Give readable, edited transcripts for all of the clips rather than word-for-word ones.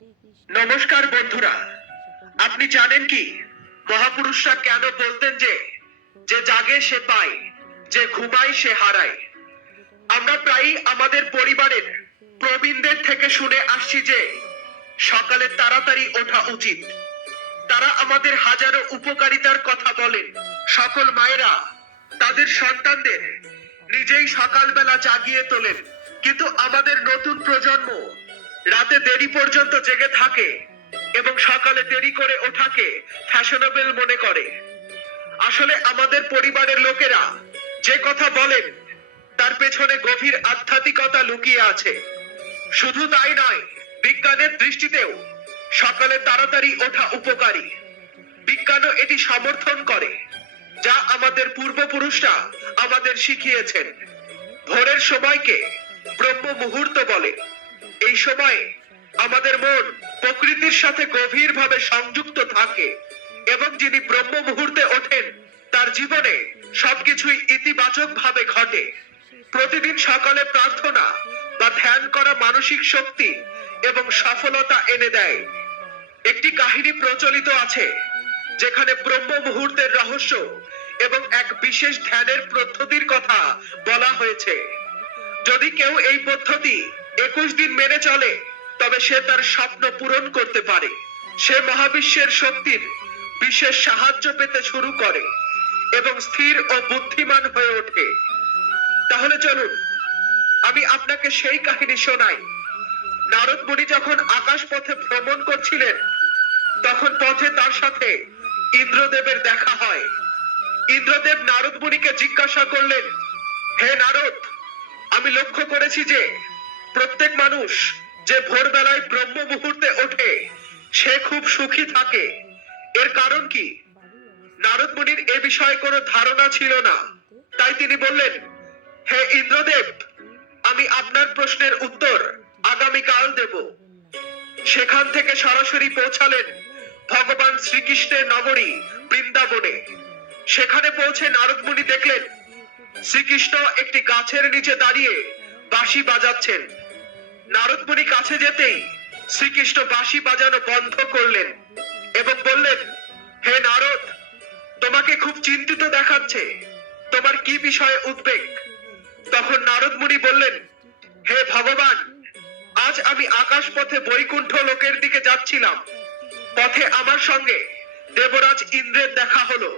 নমস্কার বন্ধুরা, আপনি জানেন কি মহাপুরুষরা কেন বলতেন যে যে জাগে সে পায়, যে ঘুমায় সে হারায়? আমরা প্রায়ই আমাদের পরিবারের প্রবীণদের থেকে শুনে আসছি যে সকালে তাড়াতাড়ি ওঠা উচিত। তারা আমাদের হাজারো উপকারিতার কথা বলেন। সকল মায়েরা তাদের সন্তানদের নিজেই সকালবেলা জাগিয়ে তোলেন, কিন্তু আমাদের নতুন প্রজন্ম রাতে দেরি পর্যন্ত জেগে থাকে এবং সকালে দেরি করে ওঠাকে ফ্যাশনেবল মনে করে। আসলে আমাদের পরিবারের লোকেরা যে কথা বলেন তার পেছনে গভীর আধ্যাত্মিকতা লুকিয়ে আছে। শুধু তাই নয়, বিজ্ঞানের দৃষ্টিতেও সকালে তাড়াতাড়ি ওঠা উপকারী। বিজ্ঞানও এটি সমর্থন করে, যা আমাদের পূর্বপুরুষরা আমাদের শিখিয়েছেন। ভোরের সময়কে ব্রহ্ম মুহূর্ত বলে। এই সময়ে আমাদের মন প্রকৃতির সাথে গভীরভাবে সংযুক্ত থাকে এবং যিনি ব্রহ্ম মুহূর্তে ওঠেন তার জীবনে সবকিছুই ইতিবাচক ভাবে ঘটে। প্রতিদিন সকালে প্রার্থনা বা ধ্যান করা মানসিক শক্তি এবং সফলতা এনে দেয়। একটি কাহিনী প্রচলিত আছে যেখানে ব্রহ্ম মুহূর্তের রহস্য এবং এক বিশেষ ধ্যানের পদ্ধতির কথা বলা হয়েছে। যদি কেউ এই পদ্ধতি 21 দিন মেনে চলে তবে সে তার স্বপ্ন পূরণ করতে পারে। সে মহাবিশ্বের শক্তির বিশেষ সাহায্য পেতে শুরু করে এবং স্থির ও বুদ্ধিমান হয়ে ওঠে। তাহলে চলুন আমি আপনাকে সেই কাহিনী শোনাই। নারদ মুনি যখন আকাশ পথে ভ্রমণ করছিলেন তখন পথে তার সাথে ইন্দ্রদেবের দেখা হয়। ইন্দ্রদেব নারদ মুনিকে জিজ্ঞাসা করলেন, হে নারদ, আমি লক্ষ্য করেছি যে প্রত্যেক মানুষ যে ভোরবেলায় ব্রহ্ম মুহূর্তে ওঠে সে খুব সুখী থাকে। এর কারণ কি? নারদ মুনির এ বিষয়ে কোনো ধারণা ছিল না। তাই তিনি বললেন, হে ইন্দ্রদেব, আমি আপনার প্রশ্নের উত্তর আগামীকাল দেব। সেখান থেকে সরাসরি পৌঁছালেন ভগবান শ্রীকৃষ্ণের নগরী বৃন্দাবনে। সেখানে পৌঁছে নারদ মুনি দেখলেন শ্রীকৃষ্ণ একটি গাছের নিচে দাঁড়িয়ে বাঁশি বাজাচ্ছেন। নারদ মুনি কাছে যেতেই শ্রীকৃষ্ণ বাঁশি বাজানো বন্ধ করলেন এবং বললেন, হে নারদ, তোমাকে খুব চিন্তিত দেখাচ্ছে, তোমার কি বিষয়ে উদ্বেগ? তখন নারদ মুনি বললেন, হে ভগবান, আজ আমি আকাশ পথে বৈকুণ্ঠ লোকের দিকে যাচ্ছিলাম। পথে আমার সঙ্গে দেবরাজ ইন্দ্রের দেখা হলো।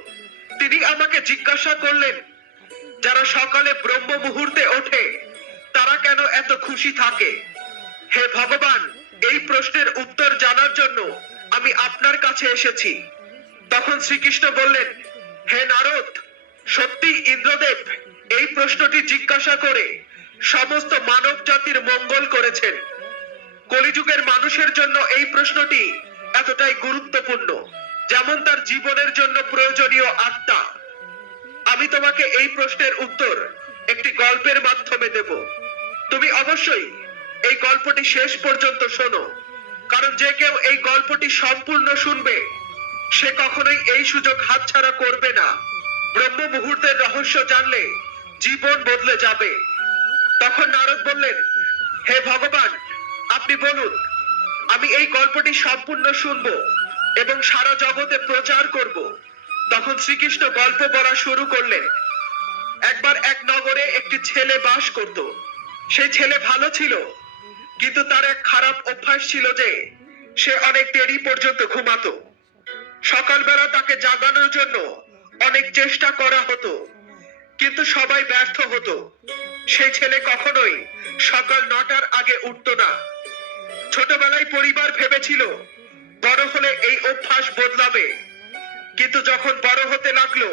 তিনি আমাকে জিজ্ঞাসা করলেন, যারা সকালে ব্রহ্ম মুহূর্তে ওঠে তারা কেন এত খুশি থাকে? হে ভগবান, এই প্রশ্নের উত্তর জানার জন্য আমি আপনার কাছে এসেছি। তখন শ্রীকৃষ্ণ বললেন, হে নারদ, সত্যি ইন্দ্রদেব এই প্রশ্নটি জিজ্ঞাসা করে সমস্ত মানব জাতির মঙ্গল করেছেন। কলিযুগের মানুষের জন্য এই প্রশ্নটি এতটাই গুরুত্বপূর্ণ যেমন তার জীবনের জন্য প্রয়োজনীয় আত্মা। আমি তোমাকে এই প্রশ্নের উত্তর একটি গল্পের মাধ্যমে দেব। তুমি অবশ্যই এই গল্পটি শেষ পর্যন্ত শোনো, কারণ যে কেউ এই গল্পটি সম্পূর্ণ শুনবে সে কখনোই এই সুযোগ হাতছাড়া করবে না। ব্রহ্ম মুহূর্তের রহস্য জানলে জীবন বদলে যাবে। তখন নারদ বললেন, হে ভগবান, আপনি বলুন, আমি এই গল্পটি সম্পূর্ণ শুনবো এবং সারা জগতে প্রচার করব। তখন শ্রীকৃষ্ণ গল্প বলা শুরু করলেন। একবার এক নগরে একটি ছেলে বাস করত। সেই ছেলে ভালো ছিল, কিন্তু তার এক খারাপ অভ্যাস ছিল যে সে অনেক দেরি পর্যন্ত ঘুমাতো। সকালবেলা তাকে জাগানোর জন্য অনেক চেষ্টা করা হতো, কিন্তু সবাই ব্যর্থ হতো। সেই ছেলে কখনোই সকাল 9টার আগে উঠতো না। ছোটবেলায় পরিবার ভেবেছিল বড় হলে এই অভ্যাস বদলাবে, কিন্তু যখন বড় হতে লাগলো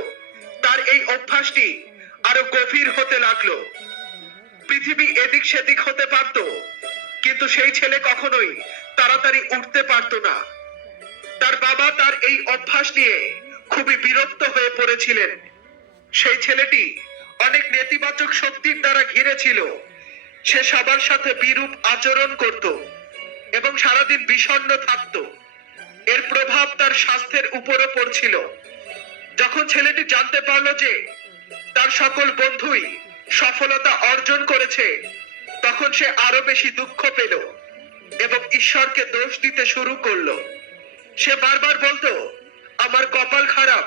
তার এই অভ্যাসটি আরো গভীর হতে লাগলো। পৃথিবী এদিক সেদিক হতে পারত, কিন্তু সেই ছেলে কখনোই তাড়াতাড়ি উঠতে পারতো না। তার বাবা তার এই অভ্যাস নিয়ে খুবই বিরক্ত হয়ে পড়েছিলেন। সেই ছেলেটি অনেক নেতিবাচক শক্তির দ্বারা ঘিরে ছিল। সে সবার সাথে বিরূপ আচরণ করত এবং সারাদিন বিষণ্ণ থাকতো। এর প্রভাব তার স্বাস্থ্যের উপরও পড়ছিল। যখন ছেলেটি জানতে পারলো যে তার সকল বন্ধুই সফলতা অর্জন করেছে তখন সে আরো বেশি দুঃখ পেল। এবং ঈশ্বরকে দোষ দিতে শুরু করলো। সে বারবার বলতো, আমার কপাল খারাপ,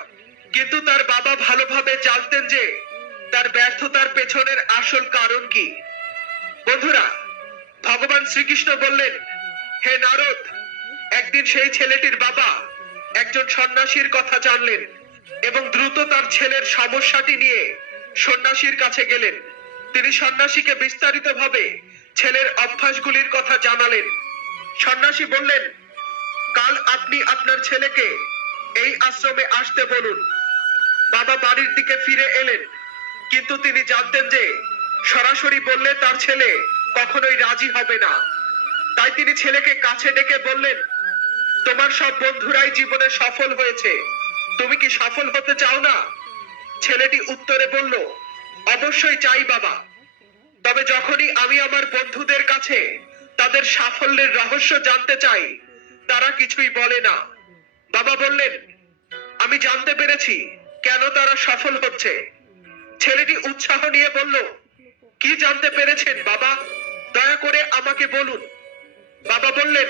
কিন্তু তার বাবা ভালোভাবে জানতেন যে তার ব্যর্থতার পেছনের আসল কারণ কি। বন্ধুরা, ভগবান শ্রীকৃষ্ণ বললেন, হে নারদ, একদিন সেই ছেলেটির বাবা একজন সন্ন্যাসীর কথা জানলেন এবং দ্রুত তার ছেলের সমস্যাটি নিয়ে সন্ন্যাসীর কাছে গেলেন। তিনি সন্ন্যাসীকে বিস্তারিতভাবে ছেলের অভ্যাসগুলির কথা জানালেন। সন্ন্যাসী বললেন, কাল আপনি আপনার ছেলেকে এই আশ্রমে আসতে বলুন। বাবা বাড়ির দিকে ফিরে এলেন, কিন্তু তিনি জানতেন যে সরাসরি বললে তার ছেলে কখনোই রাজি হবে না। তাই তিনি ছেলেকে কাছে ডেকে বললেন, তোমার সব বন্ধুরাই জীবনে সফল হয়েছে, তুমি কি সফল হতে চাও না? ছেলেটি উত্তরে বলল, অবশ্যই চাই বাবা, তবে যখনই আমি আমার বন্ধুদের কাছে তাদের সাফল্যের রহস্য জানতে চাই, তারা কিছুই বলে না। বাবা বললেন, আমি জানতে পেরেছি কেন তারা সফল হচ্ছে। ছেলেটি উৎসাহ নিয়ে বলল, কি জানতে পেরেছেন বাবা, দয়া করে আমাকে বলুন। বাবা বললেন,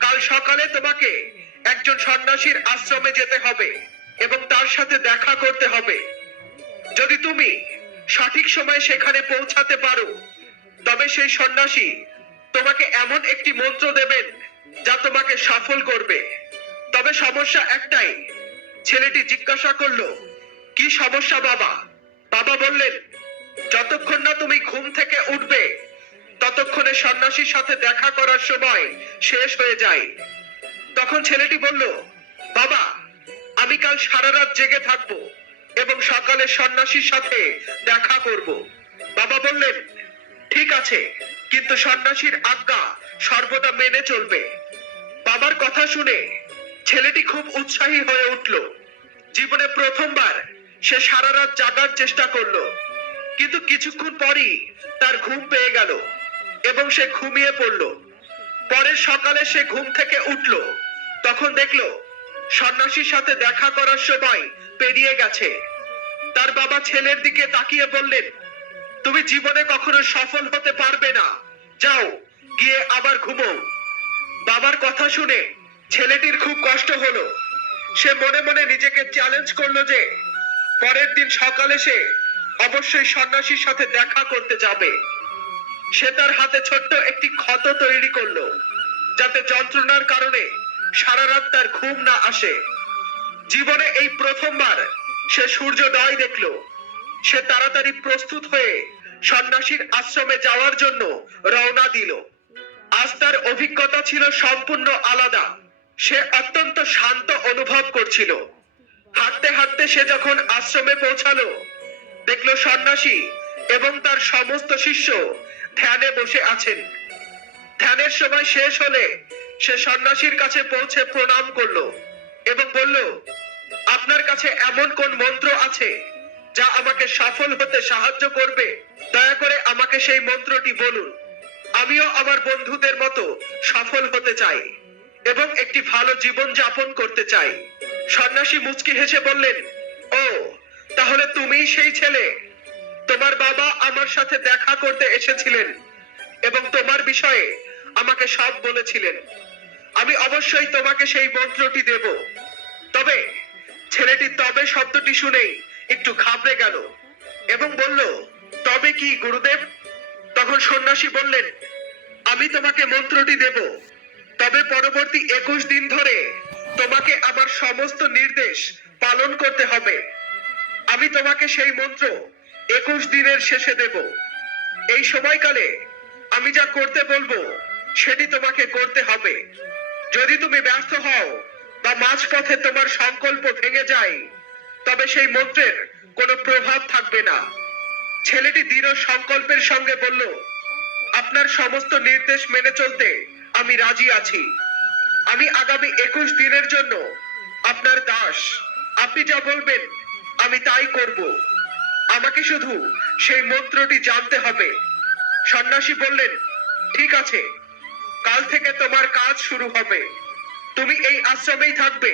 কাল সকালে তোমাকে একজন সন্ন্যাসীর আশ্রমে যেতে হবে এবং তার সাথে দেখা করতে হবে। যদি তুমি সঠিক সময়ে সেখানে পৌঁছাতে পারো, তবে সেই সন্ন্যাসী তোমাকে এমন একটি মন্ত্র দেবেন যা তোমাকে সফল করবে। তবে সমস্যা একটাই। ছেলেটি জিজ্ঞাসা করলো, কি সমস্যা বাবা? বাবা বললেন, যতক্ষণ না তুমি ঘুম থেকে উঠবে, ততক্ষণে সন্ন্যাসীর সাথে দেখা করার সময় শেষ হয়ে যায়। তখন ছেলেটি বলল, বাবা, আমি কাল সারা রাত জেগে থাকবো এবং সকালে সন্ন্যাসীর সাথে দেখা করব। বাবা বললেন, ঠিক আছে, কিন্তু সন্ন্যাসীর আজ্ঞা সর্বদা মেনে চলবে। বাবার কথা শুনে ছেলেটি খুব উৎসাহী হয়ে উঠল। জীবনে প্রথমবার সে সারা রাত জাগার চেষ্টা করলো, কিন্তু কিছুক্ষণ পরই তার ঘুম পেয়ে গেল এবং সে ঘুমিয়ে পড়ল। পরের সকালে সে ঘুম থেকে উঠল, তখন দেখলো সন্ন্যাসীর সাথে দেখা করার সময় পেরিয়ে গেছে। তার বাবা ছেলের দিকে তাকিয়ে বললেন, তুমি জীবনে কখনো সফল হতে পারবে না, যাও গিয়ে আবার ঘুমো। বাবার কথা শুনে ছেলেটির খুব কষ্ট হলো। সে মনে মনে নিজেকে চ্যালেঞ্জ করলো যে পরের দিন সকালে সে অবশ্যই সন্ন্যাসীর সাথে দেখা করতে যাবে। সে তার হাতে ছোট্ট একটি ক্ষত তৈরি করলো, যাতে যন্ত্রণার কারণে সারা রাত তার ঘুম না আসে। জীবনে এই প্রথমবার সে সূর্যোদয় দেখলো। সে তাড়াতাড়ি প্রস্তুত হয়ে সন্ন্যাসীর আশ্রমে যাওয়ার জন্য রওনা দিল। আজ তার অভিজ্ঞতা ছিল সম্পূর্ণ আলাদা। সে অত্যন্ত শান্ত অনুভব করছিল। হাঁটতে হাঁটতে সে যখন আশ্রমে পৌঁছালো, দেখলো সন্ন্যাসী এবং তার সমস্ত শিষ্য ধ্যানে বসে আছেন। ধ্যানের সময় শেষ হলে সে সন্ন্যাসীর কাছে পৌঁছে প্রণাম করলো এবং বলল, আপনার কাছে এমন কোন মন্ত্র আছে যা আমাকে সফল হতে সাহায্য করবে? দয়া করে আমাকে সেই মন্ত্রটি বলুন। আমিও আমার বন্ধুদের মতো সফল হতে চাই এবং একটি ভালো জীবন যাপন করতে চাই। সন্ন্যাসী মুচকি হেসে বললেন, ও, তাহলে তুমিই সেই ছেলে। তোমার বাবা আমার সাথে দেখা করতে এসেছিলেন এবং তোমার বিষয়ে আমাকে সব বলেছিলেন। আমি অবশ্যই তোমাকে সেই মন্ত্রটি দেব। তবে ছেলেটি তবে শব্দটি শুনেই একটু ঘাবড়ে গেল এবং বলল, তবে কি গুরুদেব? তখন সন্ন্যাসী বললেন, আমি তোমাকে মন্ত্রটি দেব, তবে পরবর্তী 21 দিন ধরে তোমাকে আমার সমস্ত নির্দেশ পালন করতে হবে। আমি তোমাকে সেই মন্ত্র 21 দিনের শেষে দেব। এই সময়কালে আমি যা করতে বলবো সেটি তোমাকে করতে হবে। যদি তুমি ব্যর্থ হও বা মাঝপথে তোমার সংকল্প ভেঙে যায়, তবে সেই মন্ত্রের কোনো প্রভাব থাকবে না। ছেলেটি দৃঢ় সংকল্পের সঙ্গে বলল, আপনার সমস্ত নির্দেশ মেনে চলতে আমি রাজি আছি। আমি আগামী 21 দিনের জন্য আপনার দাস। আপনি যা বলবেন আমি তাই করব। আমাকে শুধু সেই মন্ত্রটি জানতে হবে। সন্ন্যাসী বললেন, ঠিক আছে, কাল থেকে তোমার কাজ শুরু হবে। তুমি এই আশ্রমেই থাকবে।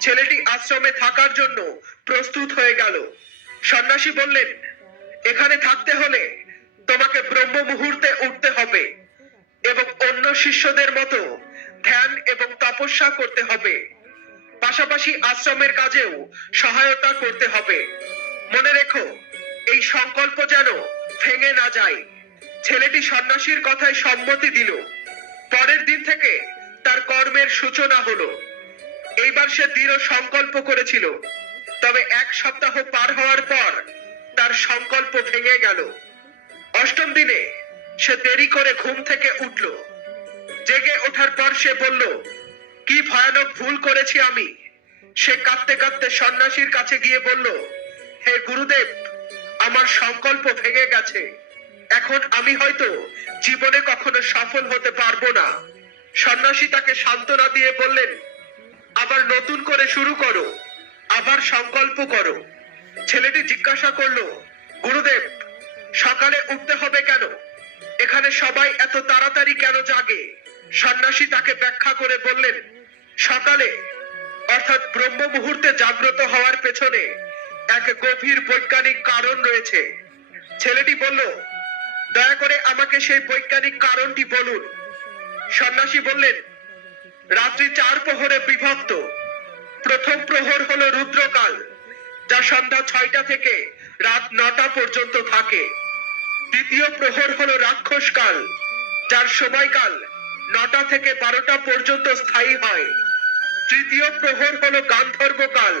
ছেলেটি আশ্রমে থাকার জন্য প্রস্তুত হয়ে গেল। সন্ন্যাসী বললেন, এখানে থাকতে হলে তোমাকে ব্রহ্ম মুহূর্তে উঠতে হবে। এবং অন্য শিষ্যদের মতো ধ্যান এবং তপস্যা করতে হবে। পাশাপাশি আশ্রমের কাজেও সহায়তা করতে হবে। মনে রেখো, এই সংকল্প যেন ভেঙে না যায়। ছেলেটি সন্ন্যাসীর কথায় সম্মতি দিল। পরের দিন থেকে তার কর্মের সূচনা হলো। এইবার সে দৃঢ় সংকল্প করেছিল, তবে 1 সপ্তাহ পার হওয়ার পর তার সংকল্প ভেঙে গেল। অষ্টম দিনে সে দেরি করে ঘুম থেকে উঠল। জেগে ওঠার পর সে বলল, কি ভয়ানক ভুল করেছি আমি। সে কাঁদতে কাঁদতে সন্ন্যাসীর কাছে গিয়ে বলল, হে গুরুদেব, আমার সংকল্প ভেঙে গেছে। এখন আমি হয়তো জীবনে কখনো সফল হতে পারবো না। সন্ন্যাসী তাকে সান্ত্বনা দিয়ে বললেন, আবার নতুন করে শুরু করো, আবার সংকল্প করো। ছেলেটি জিজ্ঞাসা করলো, গুরুদেব, সকালে উঠতে হবে কেন? এখানে সবাই এত তাড়াতাড়ি কেন জাগে? সন্ন্যাসী তাকে ব্যাখ্যা করে বললেন, সকালে অর্থাৎ ব্রহ্ম মুহূর্তে জাগ্রত হওয়ার পেছনে এক গভীর বৈজ্ঞানিক কারণ রয়েছে। ছেলেটি বলল, দয়া করে আমাকে সেই বৈজ্ঞানিক কারণটি বলুন। সন্ন্যাসী বললেন, রাত্রি 4 প্রহরে বিভক্ত। প্রথম প্রহর হলো রুদ্রকাল, যা সন্ধ্যা 6টা থেকে রাত 9টা পর্যন্ত থাকে। দ্বিতীয় প্রহর হলো রাক্ষস কাল, যার সময়কাল 9টা থেকে 12টা পর্যন্ত স্থায়ী হয়। তৃতীয় প্রহর হলো গান্ধর্ব কাল,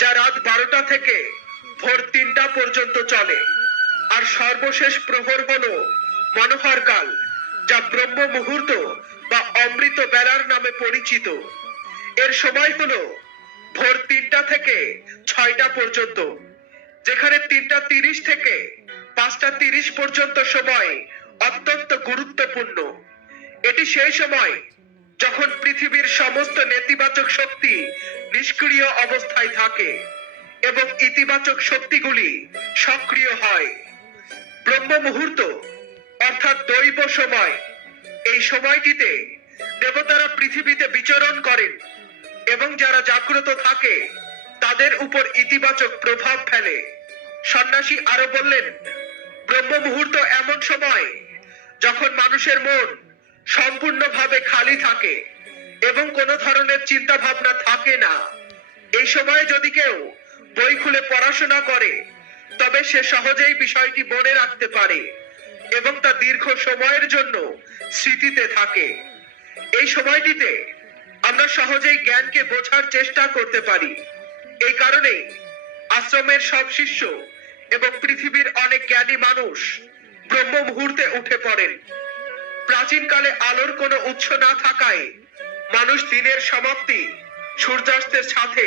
যা রাত 12টা থেকে ভোর 3টা পর্যন্ত চলে। আর সর্বশেষ প্রহর হলো মনোহর কাল, যা ব্রহ্ম মুহূর্ত বা অমৃত বেলার নামে পরিচিত। এর সময় হলো ভোর 3টা থেকে 6টা পর্যন্ত, যেখানে 3টা 30 থেকে 5টা 30 পর্যন্ত সময় অত্যন্ত গুরুত্বপূর্ণ। এটি সেই সময় যখন পৃথিবীর সমস্ত নেতিবাচক শক্তি নিষ্ক্রিয় অবস্থায় থাকে এবং ইতিবাচক শক্তিগুলি সক্রিয় হয়। ব্রহ্ম মুহূর্ত অর্থাৎ দৈব সময়, এই সময়টিতে দেবতারা পৃথিবীতে বিচরণ করেন এবং যারা জাগ্রত থাকে তাদের উপর ইতিবাচক প্রভাব ফেলে। সন্ন্যাসী আরো বললেন, ব্রহ্ম মুহূর্ত এমন সময় যখন মানুষের মন সম্পূর্ণভাবে খালি থাকে এবং কোনো ধরনের চিন্তা ভাবনা থাকে না। এই সময়ে যদি কেউ বই খুলে পড়াশোনা করে, তবে সে সহজেই বিষয়টি মনে রাখতে পারে এবং তা দীর্ঘ সময়ের জন্য স্মৃতিতে থাকে। এই সময়টিতে আমরা সহজেই জ্ঞানকে বোঝার চেষ্টা করতে পারি। এই কারণেই আশ্রমের সব শিষ্য এবং পৃথিবীর অনেক জ্ঞানী মানুষ ব্রহ্ম মুহূর্তে উঠে পড়েন। প্রাচীনকালে আলোর কোনো উৎস না থাকায় মানুষ দিনের সমাপ্তি সূর্যাস্তের সাথে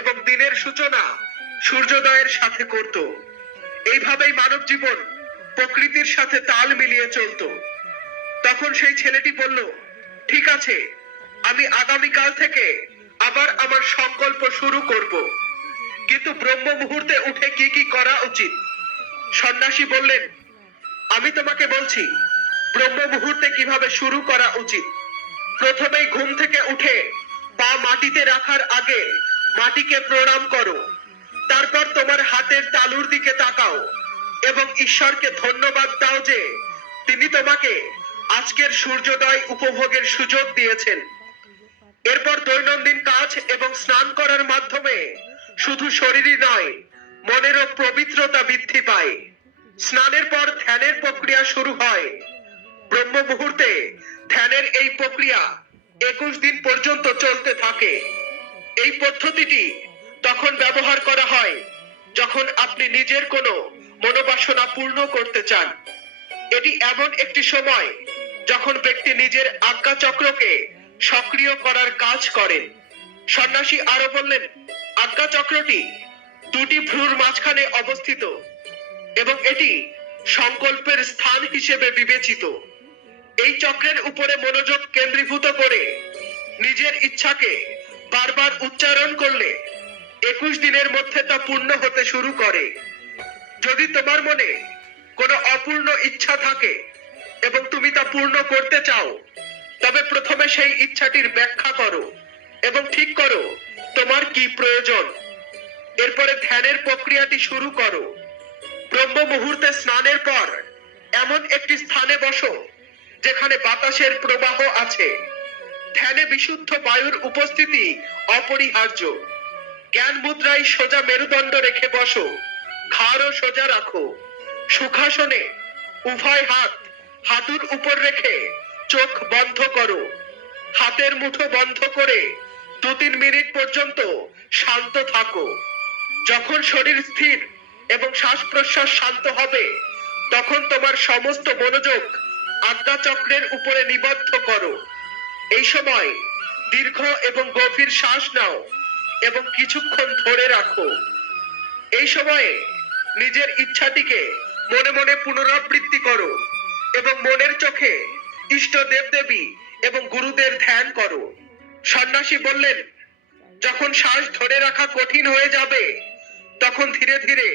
এবং দিনের সূচনা সূর্যোদয়ের সাথে করত। এইভাবেই মানব জীবন প্রকৃতির সাথে তাল মিলিয়ে চলত। তখন সেই ছেলেটি বলল, ঠিক আছে, আমি আগামীকাল থেকে আবার আমার সংকল্প শুরু করব, কিন্তু ব্রহ্ম মুহূর্তে উঠে কি কি করা উচিত? সন্ন্যাসী বললেন, আমি তোমাকে বলছি ব্রহ্ম মুহূর্তে কিভাবে শুরু করা উচিত। প্রথমেই ঘুম থেকে উঠে পা মাটিতে রাখার আগে মাটিকে প্রণাম করো। তারপর তোমার হাতের তালুর দিকে তাকাও এবং ঈশ্বরকে ধন্যবাদ দাও যে তিনি তোমাকে আজকের সূর্যোদয় উপভোগের সুযোগ দিয়েছেন। এরপর দৈনন্দিন কাজ এবং স্নান করার মাধ্যমে শুধু শরীরই নয়, মনেরও পবিত্রতা বৃদ্ধি পায়। স্নানের পর ধ্যানের প্রক্রিয়া শুরু হয়। ব্রহ্ম মুহূর্তে ধ্যানের এই প্রক্রিয়া 21 দিন পর্যন্ত চলতে থাকে। এই পদ্ধতিটি তখন ব্যবহার করা হয় যখন আপনি নিজের কোনো মনোবাসনা পূর্ণ করতে চান। এটি এমন একটি সময় যখন ব্যক্তি নিজের আজ্ঞা চক্রকে সক্রিয় করার কাজ করেন। সন্ন্যাসী আরো বললেন, আজ্ঞা চক্রটি 2টি ভ্রুর মাঝখানে অবস্থিত এবং এটি সংকল্পের স্থান হিসেবে বিবেচিত। এই চক্রের উপরে মনোযোগ কেন্দ্রীভূত করে নিজের ইচ্ছাকে বারবার উচ্চারণ করলে 21 দিনের মধ্যে তা পূর্ণ হতে শুরু করে। যদি তোমার মনে কোনো অপূর্ণ ইচ্ছা থাকে এবং তুমি তা পূর্ণ করতে চাও, তবে প্রথমে সেই ইচ্ছাটির ব্যাখ্যা করো এবং ঠিক করো তোমার কি প্রয়োজন। এরপরে ধ্যানের প্রক্রিয়াটি শুরু করো। ব্রহ্ম মুহূর্তে স্নানের পর এমন একটি স্থানে বসো যেখানে বাতাসের প্রবাহ আছে। ধ্যানে বিশুদ্ধ বায়ুর উপস্থিতি অপরিহার্য। জ্ঞান মুদ্রায় সোজা মেরুদণ্ড রেখে বসো, ঘাড়ও সোজা রাখো। সুখাসনে উভয় হাত হাঁটুর উপর রেখে চোখ বন্ধ করো। হাতের মুঠো বন্ধ করে 2-3 মিনিট পর্যন্ত শান্ত থাকো। যখন শরীর স্থির এবং শ্বাস প্রশ্বাস শান্ত হবে, তখন তোমার সমস্ত মনোযোগ আজ্ঞাচক্রের উপরে নিবদ্ধ করো। এই সময় দীর্ঘ এবং গভীর শ্বাস নাও এবং কিছুক্ষণ ধরে রাখো। এই সময়ে নিজের ইচ্ছাটিকে মনে মনে পুনরাবৃত্তি করো এবং মনের চোখে ইষ্ট দেবদেবী এবং গুরুদের ধ্যান করো। সন্ন্যাসী বললেন, যখন শ্বাস ধরে রাখা কঠিন হয়ে যাবে, তখন ধীরে ধীরে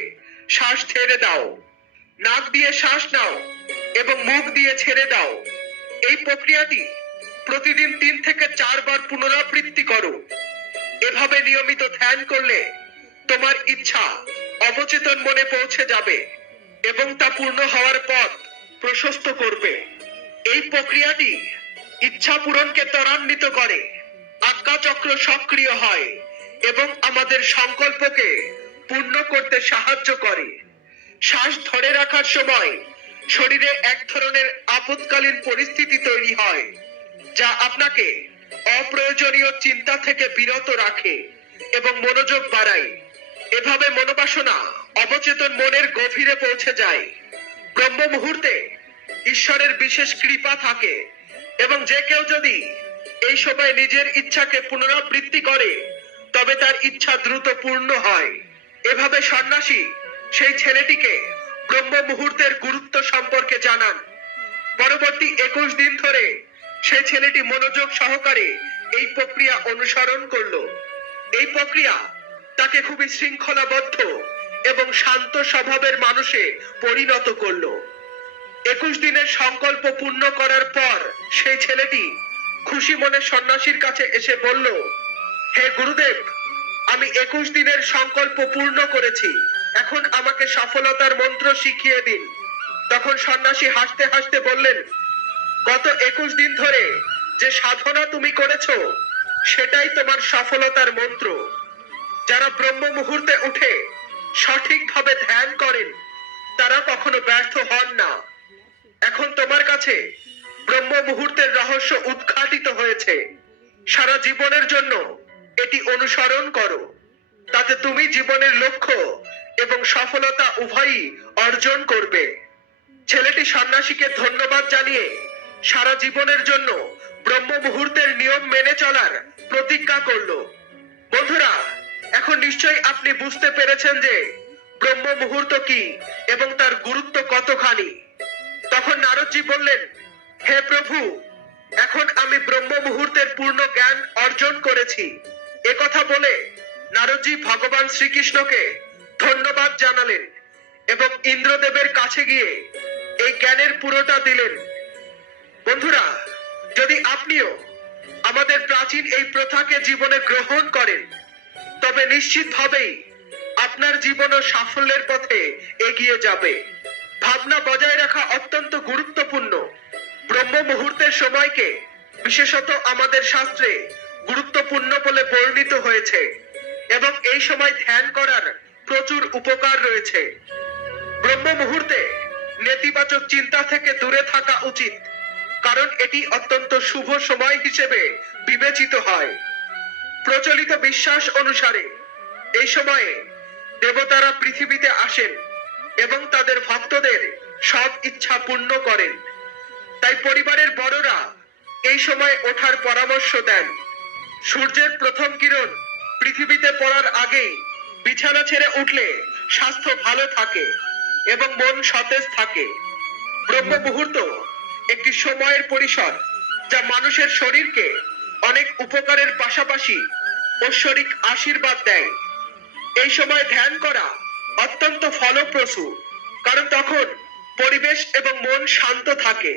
শ্বাস ছেড়ে দাও। নাক দিয়ে শ্বাস নাও এবং মুখ দিয়ে ছেড়ে দাও। এই প্রক্রিয়াটি প্রতিদিন 3 থেকে 4 বার পুনরাবৃত্তি করো। এভাবে নিয়মিত ধ্যান করলে তোমার ইচ্ছা অবচেতন মনে পৌঁছে যাবে এবং তা পূর্ণ হওয়ার পথ প্রশস্ত করবে। এই প্রক্রিয়াটি ইচ্ছা পূরণকে ত্বরান্বিত করে, আজ্ঞাচক্র সক্রিয় হয় এবং আমাদের সংকল্পকে পূর্ণ করতে সাহায্য করে। শ্বাস ধরে রাখার সময় শরীরে এক ধরনের আপৎকালীন পরিস্থিতি তৈরি হয়, যা আপনাকে অপ্রয়োজনীয় চিন্তা থেকে বিরত রাখে এবং মনোযোগ বাড়ায়। এভাবে মনোবাসনা অবচেতন মনের গভীরে পৌঁছে যায়। ব্রহ্ম মুহূর্তে ঈশ্বরের বিশেষ কৃপা থাকে এবং যে কেউ যদি এই সময় নিজের ইচ্ছাকে পুনরাবৃত্তি করে, তবে তার ইচ্ছা দ্রুত পূর্ণ হয়। এভাবে সন্ন্যাসী সেই ছেলেটিকে ব্রহ্ম মুহূর্তের গুরুত্ব সম্পর্কে জানান। পরবর্তী 21 দিন ধরে সেই ছেলেটি মনোযোগ সহকারে এই প্রক্রিয়া অনুসরণ করলো। এই প্রক্রিয়া তাকে খুবই শৃঙ্খলাবদ্ধ এবং শান্ত স্বভাবের মানুষে পরিণত করলো। 21 দিনের সংকল্প পূর্ণ করার পর সেই ছেলেটি খুশি মনে সন্ন্যাসীর কাছে এসে বলল, হে গুরুদেব, আমি 21 দিনের সংকল্প পূর্ণ করেছি, এখন আমাকে সফলতার মন্ত্র শিখিয়ে দিন। তখন সন্ন্যাসী হাসতে হাসতে বললেন, গত 21 দিন ধরে যে সাধনা তুমি করেছো, সেটাই তোমার সফলতার মন্ত্র। যারা ব্রহ্ম মুহূর্তে উঠে সঠিকভাবে ধ্যান করেন, তারা কখনো ব্যর্থ হন না। এখন তোমার কাছে ব্রহ্ম মুহূর্তের রহস্য উদ্ঘাটিত হয়েছে। সারা জীবনের জন্য এটি অনুসরণ করো, তাতে তুমি জীবনের লক্ষ্য এবং সফলতা উভয়ই অর্জন করবে। ছেলেটি সন্ন্যাসীকে ধন্যবাদ জানিয়ে সারা জীবনের জন্য ব্রহ্ম মুহূর্তের নিয়ম মেনে চলার প্রতিজ্ঞা করলো। বন্ধুরা, এখন নিশ্চয়ই আপনি বুঝতে পেরেছেন যে ব্রহ্ম মুহূর্ত কি এবং তার গুরুত্ব কতখানি। তখন নারদজি বললেন, হে প্রভু, এখন আমি ব্রহ্ম মুহূর্তের পূর্ণ জ্ঞান অর্জন করেছি। একথা বলে নারদজি ভগবান শ্রীকৃষ্ণকে ধন্যবাদ জানালেন এবং ইন্দ্রদেবের কাছে গিয়ে এই জ্ঞানের পুরোটা দিলেন। বন্ধুরা, যদি আপনিও আমাদের প্রাচীন এই প্রথাকে জীবনে গ্রহণ করেন, তবে নিশ্চিতভাবেই আপনার জীবনও সাফল্যের পথে এগিয়ে যাবে। ভাবনা বজায় রাখা অত্যন্ত গুরুত্বপূর্ণ। ব্রহ্ম মুহূর্তের সময়কে বিশেষত আমাদের শাস্ত্রে গুরুত্বপূর্ণ বলে বর্ণিত হয়েছে এবং এই সময় ধ্যান করার প্রচুর উপকার রয়েছে। ব্রহ্ম মুহূর্তে নেতিবাচক চিন্তা থেকে দূরে থাকা উচিত, কারণ এটি অত্যন্ত শুভ সময় হিসেবে বিবেচিত হয়। প্রচলিত বিশ্বাস অনুসারে এই সময়ে দেবতারা পৃথিবীতে আসেন এবং তাদের ভক্তদের সব ইচ্ছা পূর্ণ করেন। তাই পরিবারের বড়রা এই সময় ওঠার পরামর্শ দেন। সূর্যের প্রথম কিরণ পৃথিবীতে পড়ার আগেই বিছানা ছেড়ে উঠলে স্বাস্থ্য ভালো থাকে এবং মন সতেজ থাকে। ব্রহ্ম মুহূর্ত একটি সময়ের পরিসর, যা মানুষের শরীরকে অনেক উপকারের পাশাপাশি ঐশ্বরিক আশীর্বাদ দেয়। এই সময় ধ্যান করা অত্যন্ত ফলপ্রসূ, কারণ তখন পরিবেশ এবং মন শান্ত থাকে।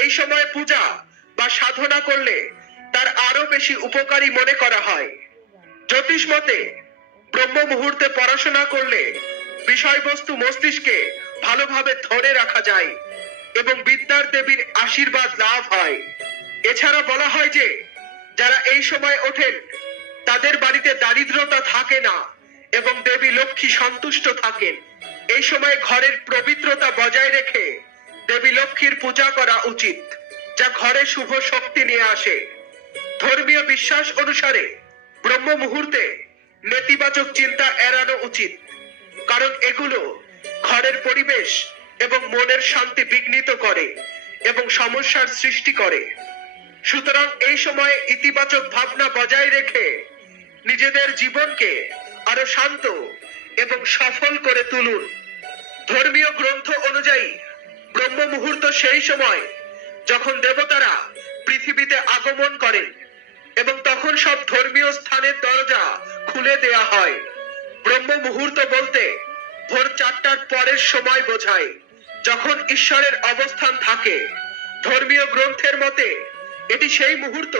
এই সময় পূজা বা সাধনা করলে তার আরো বেশি উপকারী মনে করা হয়। জ্যোতিষ মতে ব্রহ্ম মুহূর্তে পড়াশোনা করলে বিষয়বস্তু মস্তিষ্কে ভালোভাবে ধরে রাখা যায় এবং বিদ্যার দেবীর আশীর্বাদ লাভ হয়। এছাড়া বলা হয় যে যারা এই সময় ওঠেন তাদের বাড়িতে দারিদ্রতা থাকে না এবং দেবী লক্ষ্মী সন্তুষ্ট থাকেন। এই সময় ঘরের পবিত্রতা বজায় রেখে দেবী লক্ষ্মীর পূজা করা উচিত, যা ঘরে শুভ শক্তি নিয়ে আসে। ধর্মীয় বিশ্বাস অনুসারে ব্রহ্ম মুহূর্তে নেতিবাচক চিন্তা এড়ানো উচিত, কারণ এগুলো ঘরের পরিবেশ এবং মনের শান্তি বিঘ্নিত করে এবং সমস্যার সৃষ্টি করে। সুতরাং এই সময়ে ইতিবাচক ভাবনা বজায় রেখে নিজেদের জীবনকে আরো শান্ত এবং সফল করে তুলুন। ধর্মীয় গ্রন্থ অনুযায়ী ব্রহ্ম মুহূর্ত সেই সময় যখন দেবতারা পৃথিবীতে আগমন করেন এবং তখন সব ধর্মীয় স্থানের দরজা খুলে দেয়া হয়। ব্রহ্ম মুহূর্ত বলতে ভোর 4টার পরের সময় বোঝায়, যখন ঈশ্বরের অবস্থান থাকে। ধর্মীয় গ্রন্থের মতে এটি সেই মুহূর্ত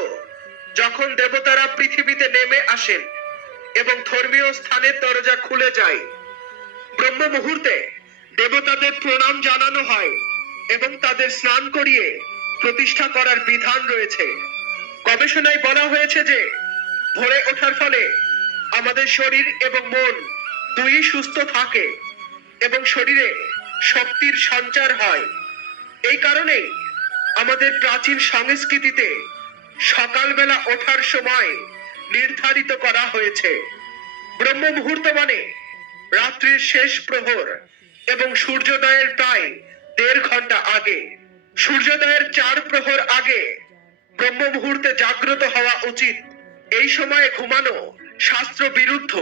যখন দেবতারা পৃথিবীতে নেমে আসেন এবং ধর্মীয় স্থানের দরজা খুলে যায়। ব্রহ্ম মুহূর্তে দেবতাদের প্রণাম জানানো হয় এবং তাদের স্নান করিয়ে প্রতিষ্ঠা করার বিধান রয়েছে। গবেষণায় বলা হয়েছে যে ভোরে ওঠার ফলে আমাদের শরীর এবং মন দুই সুস্থ থাকে এবং শরীরে শক্তির সঞ্চার হয়। এই কারণেই আমাদের প্রাচীন সংস্কৃতিতে সকালবেলা ওঠার সময় নির্ধারিত করা হয়েছে। ব্রহ্ম মুহূর্ত মানে রাত্রির শেষ প্রহর এবং সূর্যোদয়ের প্রায় 1.5 ঘন্টা আগে। সূর্যোদয়ের 4 প্রহর আগে ব্রহ্ম মুহূর্তে জাগ্রত হওয়া উচিত। এই সময়ে ঘুমানো শাস্ত্র বিরুদ্ধ।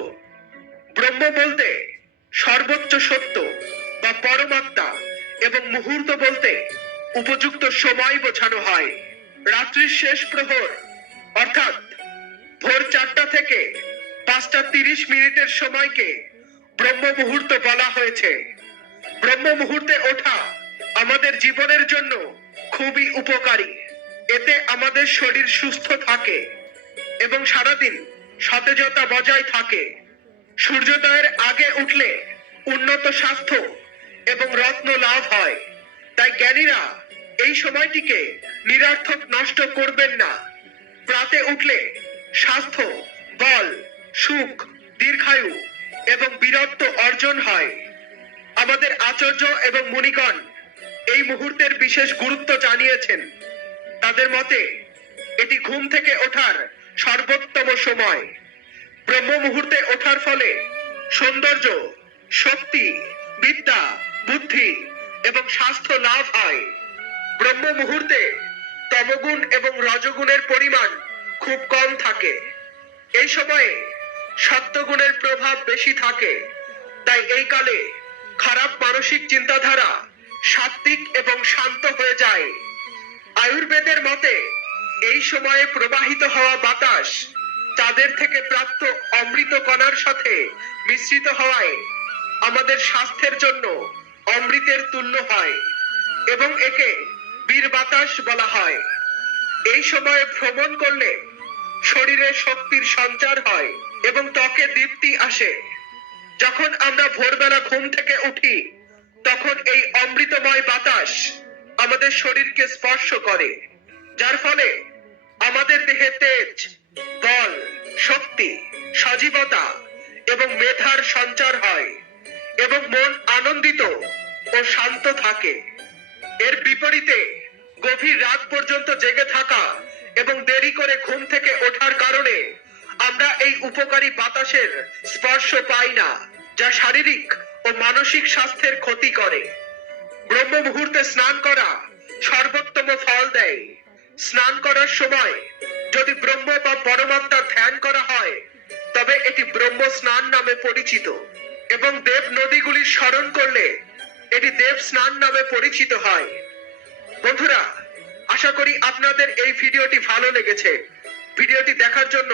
ব্রহ্ম বলতে সর্বোচ্চ সত্য বা পরমাত্মা এবং মুহূর্ত বলতে উপযুক্ত সময় বোঝানো হয়। রাত্রির শেষ প্রহর অর্থাৎ ভোর 4টা থেকে 5:30 সময়কে ব্রহ্ম মুহূর্ত বলা হয়েছে। ব্রহ্ম মুহূর্তে ওঠা আমাদের জীবনের জন্য খুবই উপকারী। এতে আমাদের শরীর সুস্থ থাকে এবং সারাদিন সতেজতা বজায় থাকে। সূর্যোদয়ের আগে উঠলে উন্নত স্বাস্থ্য এবং রত্ন লাভ হয়। তাই জ্ঞানীরা এই সময়টিকে নিরর্থক নষ্ট করবেন না। প্রাতে উঠলে স্বাস্থ্য, বল, সুখ, দীর্ঘায়ু এবং বীরত্ব অর্জন হয়। আমাদের আচার্য এবং মুনিগণ এই মুহূর্তের বিশেষ গুরুত্ব জানিয়েছেন। তাদের মতে এটি ঘুম থেকে ওঠার সর্বোত্তম সময়। ব্রহ্ম মুহূর্তে ওঠার ফলে সৌন্দর্য, শক্তি, বিদ্যা, বুদ্ধি এবং স্বাস্থ্য লাভ হয়। ব্রহ্ম মুহূর্তে তমগুণ এবং রজগুণের পরিমাণ খুব কম থাকে। এই সময়ে সত্যগুণের প্রভাব বেশি থাকে। তাই এই কালে খারাপ মানসিক চিন্তাধারা সাত্ত্বিক এবং শান্ত হয়ে যায়। আয়ুর্বেদের মতে এই সময়ে প্রবাহিত হওয়া বাতাস চাঁদের থেকে প্রাপ্ত অমৃত কণার সাথে মিশ্রিত হওয়ায় আমাদের স্বাস্থ্যের জন্য অমৃতের তুল্য হয় এবং একে বীর বাতাস বলা হয়। এই সময়ে ভ্রমণ করলে শরীরে শক্তির সঞ্চার হয় এবং ত্বকে দীপ্তি আসে। যখন আমরা ভোরবেলা ঘুম থেকে উঠি তখন এই অমৃতময় বাতাস আমাদের শরীরকে স্পর্শ করে, যার ফলে আমাদের দেহে তেজ, বল, শক্তি, সজীবতা এবং মেধার সঞ্চার হয় এবং মন আনন্দিত ও শান্ত থাকে। এর বিপরীতে গভীর রাত পর্যন্ত জেগে থাকা এবং দেরি করে ঘুম থেকে ওঠার কারণে আমরা এই উপকারী বাতাসের স্পর্শ পাই না, যা শারীরিক ও মানসিক স্বাস্থ্যের ক্ষতি করে। ব্রহ্ম মুহূর্তে স্নান করা সর্বোত্তম ফল দেয়। স্নান করার সময় যদি ব্রহ্ম বা পরমাত্মার ধ্যান করা হয় তবে এটি ব্রহ্ম স্নান নামে পরিচিত এবং দেব নদীগুলি স্মরণ করলে এটি দেব স্নান নামে পরিচিত হয়। বন্ধুরা, আশা করি আপনাদের এই ভিডিওটি ভালো লেগেছে। ভিডিওটি দেখার জন্য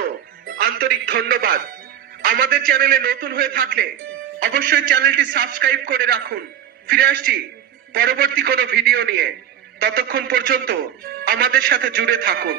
আন্তরিক ধন্যবাদ। আমাদের চ্যানেলে নতুন হয়ে থাকলে অবশ্যই চ্যানেলটি সাবস্ক্রাইব করে রাখুন। ফিরে আসছি পরবর্তী কোনো ভিডিও নিয়ে। ততক্ষণ পর্যন্ত আমাদের সাথে জুড়ে থাকুন।